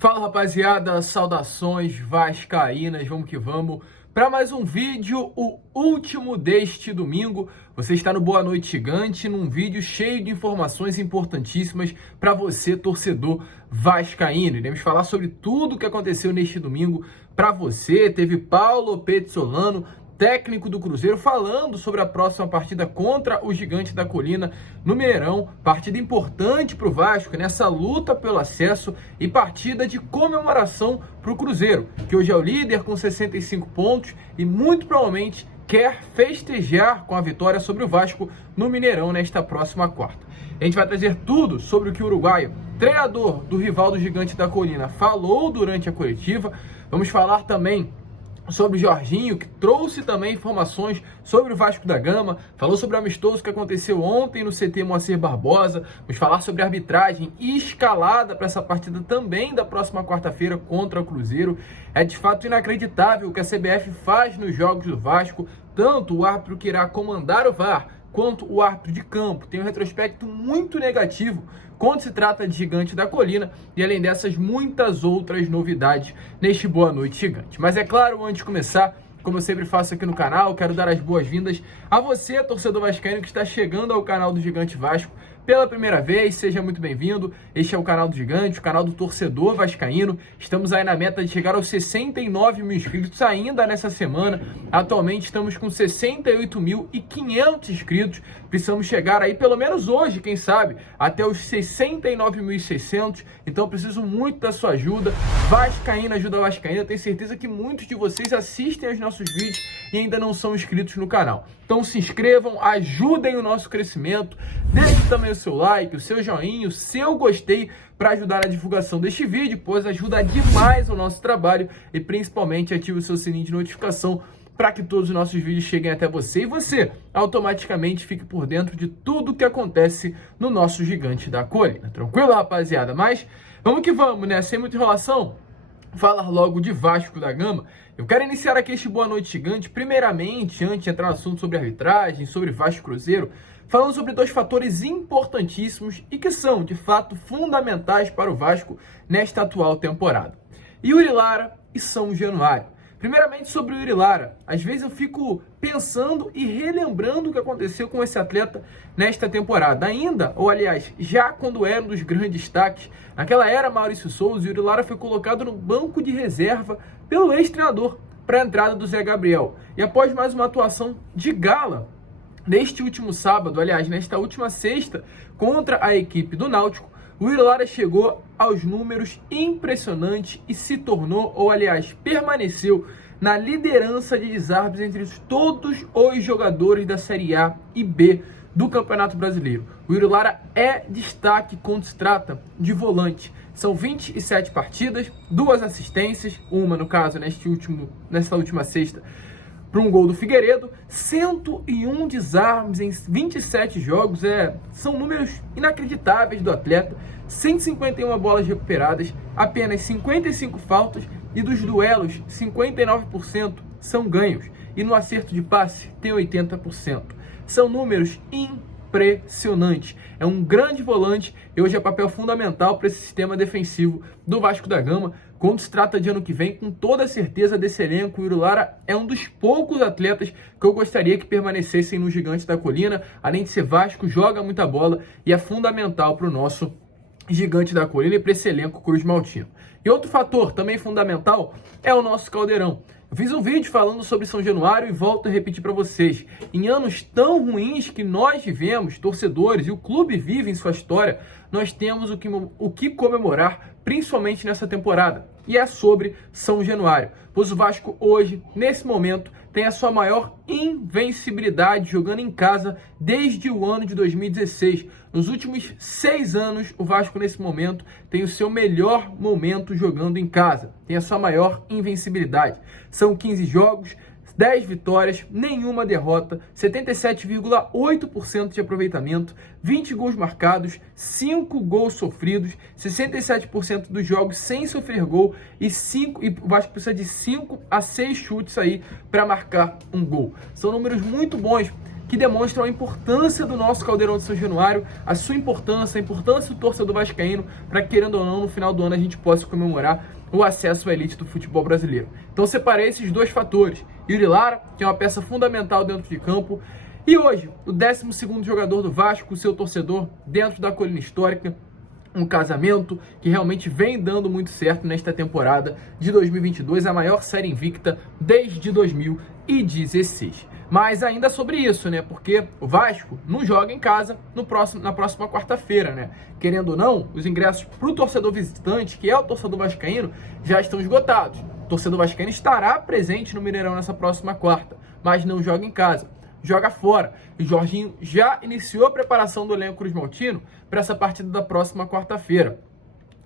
Fala, rapaziada, saudações vascaínas, vamos que vamos para mais um vídeo, o último deste domingo. Você está no Boa Noite Gigante, num vídeo cheio de informações importantíssimas para você, torcedor vascaíno. Iremos falar sobre tudo o que aconteceu neste domingo para você. Teve Paulo Pezzolano, técnico do Cruzeiro, falando sobre a próxima partida contra o Gigante da Colina no Mineirão. Partida importante para o Vasco nessa luta pelo acesso e partida de comemoração para o Cruzeiro, que hoje é o líder com 65 pontos e muito provavelmente quer festejar com a vitória sobre o Vasco no Mineirão nesta próxima quarta. A gente vai trazer tudo sobre o que o uruguaio, treinador do rival do Gigante da Colina, falou durante a coletiva. Vamos falar também sobre o Jorginho, que trouxe também informações sobre o Vasco da Gama, falou sobre o amistoso que aconteceu ontem no CT Moacir Barbosa. Vamos falar sobre a arbitragem e escalada para essa partida também da próxima quarta-feira contra o Cruzeiro. É de fato inacreditável o que a CBF faz nos jogos do Vasco, tanto o árbitro que irá comandar o VAR, quanto o árbitro de campo. Tem um retrospecto muito negativo quando se trata de Gigante da Colina e, além dessas, muitas outras novidades neste Boa Noite Gigante. Mas é claro, antes de começar, como eu sempre faço aqui no canal, quero dar as boas-vindas a você, torcedor vascaíno, que está chegando ao canal do Gigante Vasco pela primeira vez. Seja muito bem-vindo. Este é o canal do Gigante, o canal do torcedor vascaíno. Estamos aí na meta de chegar aos 69 mil inscritos ainda nessa semana. Atualmente estamos com 68.500 inscritos. Precisamos chegar aí, pelo menos hoje, quem sabe, até os 69.600. Então preciso muito da sua ajuda. Vascaína ajuda a Vascaína. Tenho certeza que muitos de vocês assistem aos nossos vídeos e ainda não são inscritos no canal. Então se inscrevam, ajudem o nosso crescimento. Deixe também o seu like, o seu joinha, o seu gostei para ajudar a divulgação deste vídeo, pois ajuda demais o nosso trabalho, e principalmente ative o seu sininho de notificação para que todos os nossos vídeos cheguem até você e você automaticamente fique por dentro de tudo que acontece no nosso Gigante da Colina. Tranquilo, rapaziada? Mas vamos que vamos, né? Sem muita enrolação, falar logo de Vasco da Gama. Eu quero iniciar aqui este Boa Noite Gigante, primeiramente, antes de entrar no assunto sobre arbitragem, sobre Vasco Cruzeiro, falando sobre dois fatores importantíssimos e que são, de fato, fundamentais para o Vasco nesta atual temporada: Yuri Lara e São Januário. Primeiramente, sobre o Yuri Lara, às vezes eu fico pensando e relembrando o que aconteceu com esse atleta nesta temporada. Ainda, ou aliás, já quando era um dos grandes destaques, naquela era Maurício Souza, o Yuri Lara foi colocado no banco de reserva pelo ex-treinador para a entrada do Zé Gabriel. E após mais uma atuação de gala, neste último sábado, aliás, nesta última sexta, contra a equipe do Náutico, o Yuri Lara chegou aos números impressionantes e se tornou, ou aliás, permaneceu na liderança de desarmes entre todos os jogadores da Série A e B do Campeonato Brasileiro. O Yuri Lara é destaque quando se trata de volante. São 27 partidas, 2 assistências, uma no caso nesta última sexta, para um gol do Figueiredo, 101 desarmes em 27 jogos, são números inacreditáveis do atleta, 151 bolas recuperadas, apenas 55 faltas, e dos duelos, 59% são ganhos, e no acerto de passe tem 80%. São números impressionantes. É um grande volante e hoje é papel fundamental para esse sistema defensivo do Vasco da Gama. Quando se trata de ano que vem, com toda a certeza desse elenco, o Yuri Lara é um dos poucos atletas que eu gostaria que permanecessem no Gigante da Colina. Além de ser Vasco, joga muita bola e é fundamental para o nosso Gigante da Colina e para esse elenco Cruz Maltino. E outro fator também fundamental é o nosso Caldeirão. Eu fiz um vídeo falando sobre São Januário e volto a repetir para vocês. Em anos tão ruins que nós vivemos, torcedores, e o clube vive em sua história, nós temos o que comemorar, principalmente nessa temporada. E é sobre São Januário. Pois o Vasco hoje, nesse momento, tem a sua maior invencibilidade jogando em casa desde o ano de 2016. Nos últimos 6 anos, o Vasco, nesse momento, tem o seu melhor momento jogando em casa. Tem a sua maior invencibilidade. São 15 jogos, 10 vitórias, nenhuma derrota, 77,8% de aproveitamento, 20 gols marcados, 5 gols sofridos, 67% dos jogos sem sofrer gol e o Vasco precisa de 5 a 6 chutes aí para marcar um gol. São números muito bons que demonstram a importância do nosso Caldeirão de São Januário, a sua importância, a importância do torcedor vascaíno, para que, querendo ou não, no final do ano a gente possa comemorar o acesso à elite do futebol brasileiro. Então separei esses dois fatores. Yuri Lara, que é uma peça fundamental dentro de campo, e hoje, o 12º jogador do Vasco, seu torcedor, dentro da colina histórica, um casamento que realmente vem dando muito certo nesta temporada de 2022, a maior série invicta desde 2016. Mas ainda sobre isso, né? Porque o Vasco não joga em casa na próxima quarta-feira, né? Querendo ou não, os ingressos para o torcedor visitante, que é o torcedor vascaíno, já estão esgotados. O torcedor vascaíno estará presente no Mineirão nessa próxima quarta, mas não joga em casa, joga fora. E Jorginho já iniciou a preparação do elenco cruzmaltino para essa partida da próxima quarta-feira.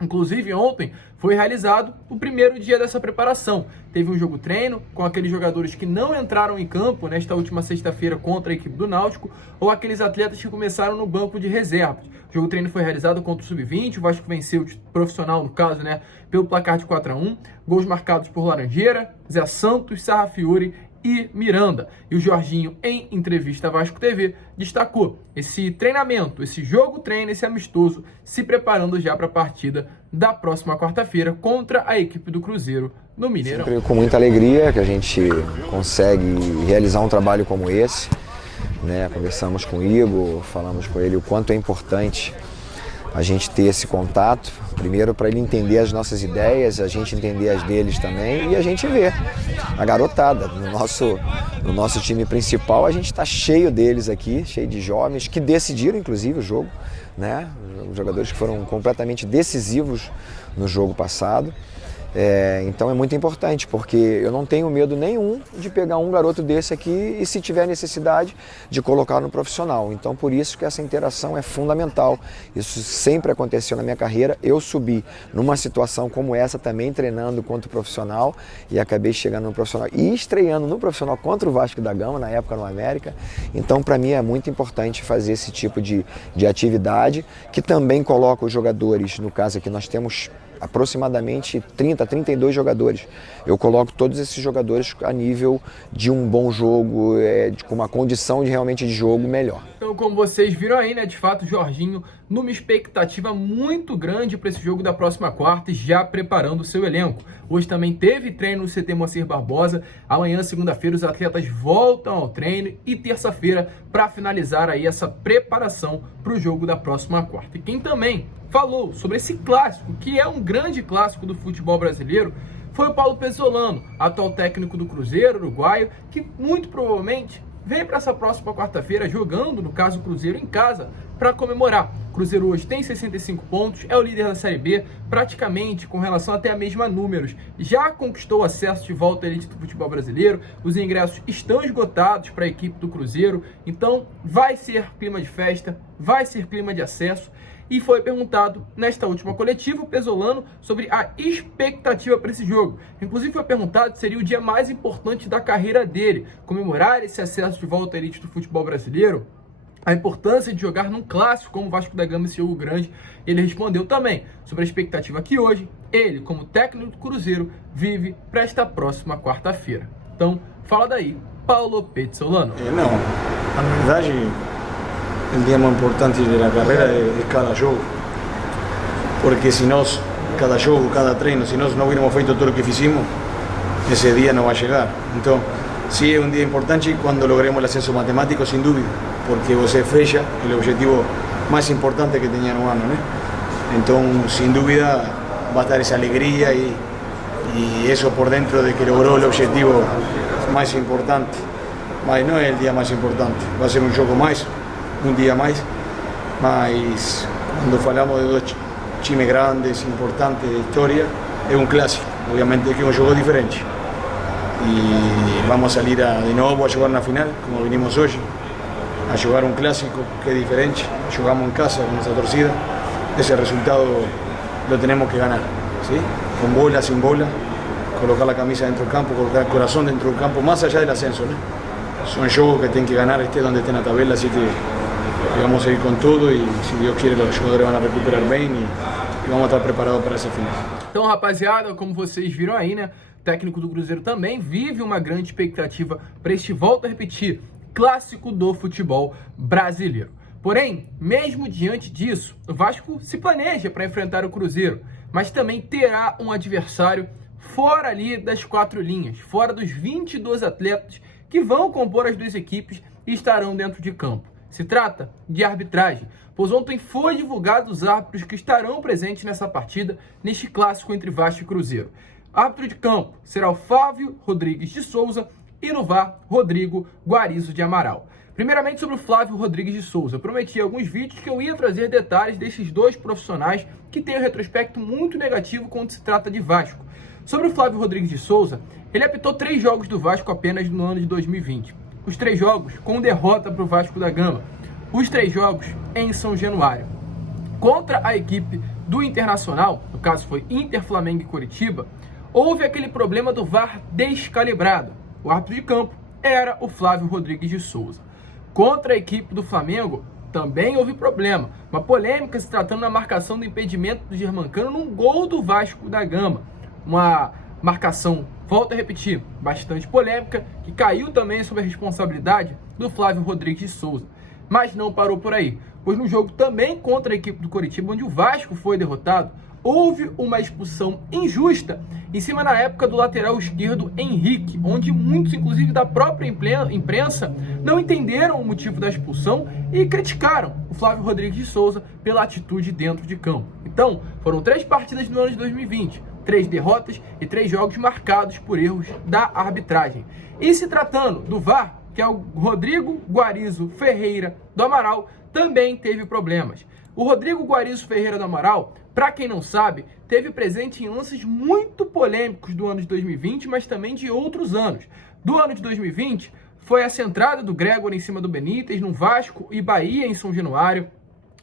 Inclusive, ontem foi realizado o primeiro dia dessa preparação. Teve um jogo-treino com aqueles jogadores que não entraram em campo nesta última sexta-feira contra a equipe do Náutico, ou aqueles atletas que começaram no banco de reservas. O jogo-treino foi realizado contra o Sub-20, o Vasco venceu o profissional, no caso, né, pelo placar de 4-1. Gols marcados por Laranjeira, Zé Santos, Sarrafiori e Miranda. E o Jorginho, em entrevista à Vasco TV, destacou esse treinamento, esse jogo-treino, esse amistoso, se preparando já para a partida da próxima quarta-feira contra a equipe do Cruzeiro no Mineirão. Sempre com muita alegria que a gente consegue realizar um trabalho como esse, né? Conversamos com o Igor, falamos com ele o quanto é importante a gente ter esse contato, primeiro para ele entender as nossas ideias, a gente entender as deles também, e a gente vê a garotada. No nosso time principal, a gente está cheio deles aqui, cheio de jovens que decidiram inclusive o jogo, né? Jogadores que foram completamente decisivos no jogo passado. Então é muito importante, porque eu não tenho medo nenhum de pegar um garoto desse aqui e, se tiver necessidade, de colocar no profissional. Então por isso que essa interação é fundamental. Isso sempre aconteceu na minha carreira. Eu subi numa situação como essa também, treinando contra o profissional, e acabei chegando no profissional e estreando no profissional contra o Vasco da Gama, na época no América. Então para mim é muito importante fazer esse tipo de atividade, que também coloca os jogadores, no caso aqui nós temos aproximadamente 30, 32 jogadores. Eu coloco todos esses jogadores a nível de um bom jogo, com uma condição realmente de jogo melhor. Então, como vocês viram aí, né, de fato, o Jorginho numa expectativa muito grande para esse jogo da próxima quarta e já preparando o seu elenco. Hoje também teve treino no CT Moacir Barbosa. Amanhã, segunda-feira, os atletas voltam ao treino, e terça-feira para finalizar aí essa preparação para o jogo da próxima quarta. E quem também falou sobre esse clássico, que é um grande clássico do futebol brasileiro, foi o Paulo Pezzolano, atual técnico do Cruzeiro, uruguaio, que muito provavelmente vem para essa próxima quarta-feira jogando, no caso, o Cruzeiro em casa, para comemorar. O Cruzeiro hoje tem 65 pontos, é o líder da Série B, praticamente com relação até a mesma números. Já conquistou acesso de volta à elite do futebol brasileiro, os ingressos estão esgotados para a equipe do Cruzeiro, então vai ser clima de festa, vai ser clima de acesso. E foi perguntado nesta última coletiva o Pezzolano sobre a expectativa para esse jogo. Inclusive foi perguntado se seria o dia mais importante da carreira dele, comemorar esse acesso de volta à elite do futebol brasileiro, a importância de jogar num clássico como o Vasco da Gama, esse jogo grande. Ele respondeu também sobre a expectativa que hoje ele, como técnico do Cruzeiro, vive para esta próxima quarta-feira. Então, fala daí, Paulo Pezzolano. Não, na verdade, el día más importante de la carrera es cada jogo, porque si nós, cada jogo, cada treino, si nós no hubiéramos feito todo lo que hicimos, ese día no va a llegar. Entonces, sí es un día importante cuando logremos el ascenso matemático, sin duda, porque você fecha el objetivo más importante que tenía no ano, ¿no? Entonces, sin duda, va a estar esa alegría y eso por dentro de que logró el objetivo más importante. Mas no es el día más importante, va a ser un jogo más, un día más, mas cuando falamos de dos times grandes, importantes de historia, es un clásico, obviamente que es un juego diferente. Y vamos a salir de nuevo a jugar una final, como vinimos hoy, a jugar un clásico que es diferente. Jugamos en casa con nuestra torcida, ese resultado lo tenemos que ganar, ¿sí? Con bola, sin bola, colocar la camisa dentro del campo, colocar el corazón dentro del campo, más allá del ascenso, ¿no? Son juegos que tienen que ganar, esté donde esté en la tabela, así que vamos a ir con todo y si Dios quiere los jogadores van a recuperar bien y vamos a estar preparados para essa final. Então, rapaziada, como vocês viram aí, né, o técnico do Cruzeiro também vive uma grande expectativa para este, volta a repetir, clássico do futebol brasileiro. Porém, mesmo diante disso, o Vasco se planeja para enfrentar o Cruzeiro, mas também terá um adversário fora ali das 4 linhas, fora dos 22 atletas que vão compor as duas equipes e estarão dentro de campo. Se trata de arbitragem, pois ontem foi divulgado os árbitros que estarão presentes nessa partida, neste clássico entre Vasco e Cruzeiro. Árbitro de campo será o Flávio Rodrigues de Souza e no VAR, Rodrigo Guarizo de Amaral. Primeiramente sobre o Flávio Rodrigues de Souza, eu prometi em alguns vídeos que eu ia trazer detalhes desses dois profissionais que têm um retrospecto muito negativo quando se trata de Vasco. Sobre o Flávio Rodrigues de Souza, ele apitou 3 jogos do Vasco apenas no ano de 2020. Os 3 jogos com derrota para o Vasco da Gama. Os 3 jogos em São Januário. Contra a equipe do Internacional, no caso foi Inter, Flamengo e Coritiba, houve aquele problema do VAR descalibrado. O árbitro de campo era o Flávio Rodrigues de Souza. Contra a equipe do Flamengo, também houve problema. Uma polêmica se tratando da marcação do impedimento do Germancano num gol do Vasco da Gama. Uma marcação, volto a repetir, bastante polêmica, que caiu também sob a responsabilidade do Flávio Rodrigues de Souza. Mas não parou por aí, pois no jogo também contra a equipe do Coritiba, onde o Vasco foi derrotado, houve uma expulsão injusta em cima, na época, do lateral esquerdo Henrique, onde muitos, inclusive da própria imprensa, não entenderam o motivo da expulsão e criticaram o Flávio Rodrigues de Souza pela atitude dentro de campo. Então, foram 3 partidas no ano de 2020, 3 derrotas e 3 jogos marcados por erros da arbitragem. E se tratando do VAR, que é o Rodrigo Guarizo Ferreira do Amaral, também teve problemas. O Rodrigo Guarizo Ferreira do Amaral, para quem não sabe, teve presente em lances muito polêmicos do ano de 2020, mas também de outros anos. Do ano de 2020, foi a centrada do Gregor em cima do Benítez, no Vasco e Bahia em São Januário.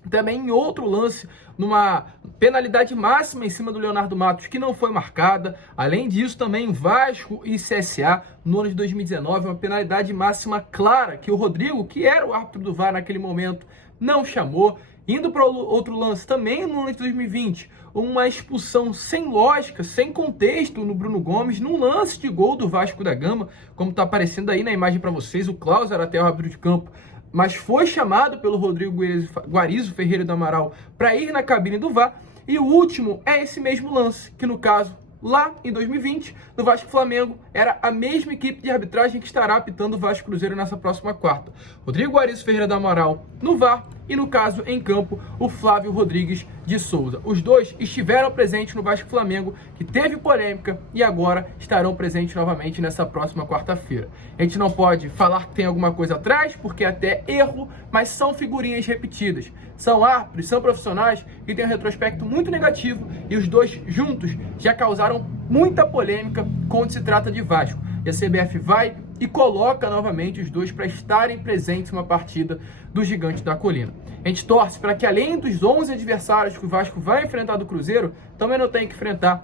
Também em outro lance, numa penalidade máxima em cima do Leonardo Matos, que não foi marcada. Além disso, também Vasco e CSA, no ano de 2019, uma penalidade máxima clara, que o Rodrigo, que era o árbitro do VAR naquele momento, não chamou. Indo para outro lance, também no ano de 2020, uma expulsão sem lógica, sem contexto no Bruno Gomes, num lance de gol do Vasco da Gama, como está aparecendo aí na imagem para vocês, o Klaus era até o árbitro de campo, mas foi chamado pelo Rodrigo Guarizo Ferreira do Amaral para ir na cabine do VAR. E o último é esse mesmo lance, que no caso, lá em 2020, no Vasco Flamengo, era a mesma equipe de arbitragem que estará apitando o Vasco Cruzeiro nessa próxima quarta. Rodrigo Guarizo Ferreira do Amaral no VAR e, no caso, em campo, o Flávio Rodrigues de Souza. Os dois estiveram presentes no Vasco Flamengo, que teve polêmica, e agora estarão presentes novamente nessa próxima quarta-feira. A gente não pode falar que tem alguma coisa atrás, porque é até erro, mas são figurinhas repetidas. São árbitros, são profissionais que têm um retrospecto muito negativo e os dois juntos já causaram muita polêmica quando se trata de Vasco. E a CBF vai e coloca novamente os dois para estarem presentes em uma partida do Gigante da Colina. A gente torce para que, além dos 11 adversários que o Vasco vai enfrentar do Cruzeiro, também não tenha que enfrentar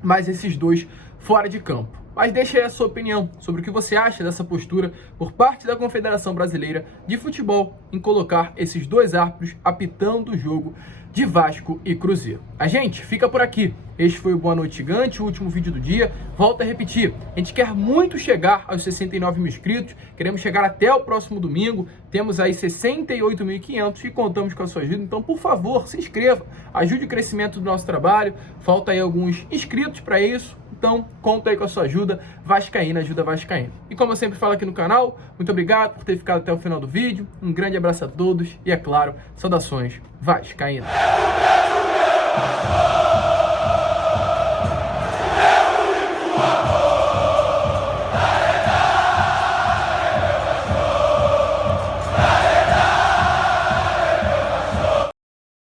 mais esses dois fora de campo. Mas deixa aí a sua opinião sobre o que você acha dessa postura por parte da Confederação Brasileira de Futebol em colocar esses dois árbitros apitando o jogo de Vasco e Cruzeiro. A gente fica por aqui. Este foi o Boa Noite Gigante, o último vídeo do dia. Volto a repetir, a gente quer muito chegar aos 69 mil inscritos, queremos chegar até o próximo domingo, temos aí 68.500 e contamos com a sua ajuda, então por favor, se inscreva, ajude o crescimento do nosso trabalho, falta aí alguns inscritos para isso, então conta aí com a sua ajuda, Vascaína ajuda Vascaína. E como eu sempre falo aqui no canal, muito obrigado por ter ficado até o final do vídeo, um grande abraço a todos e, é claro, saudações Vascaína.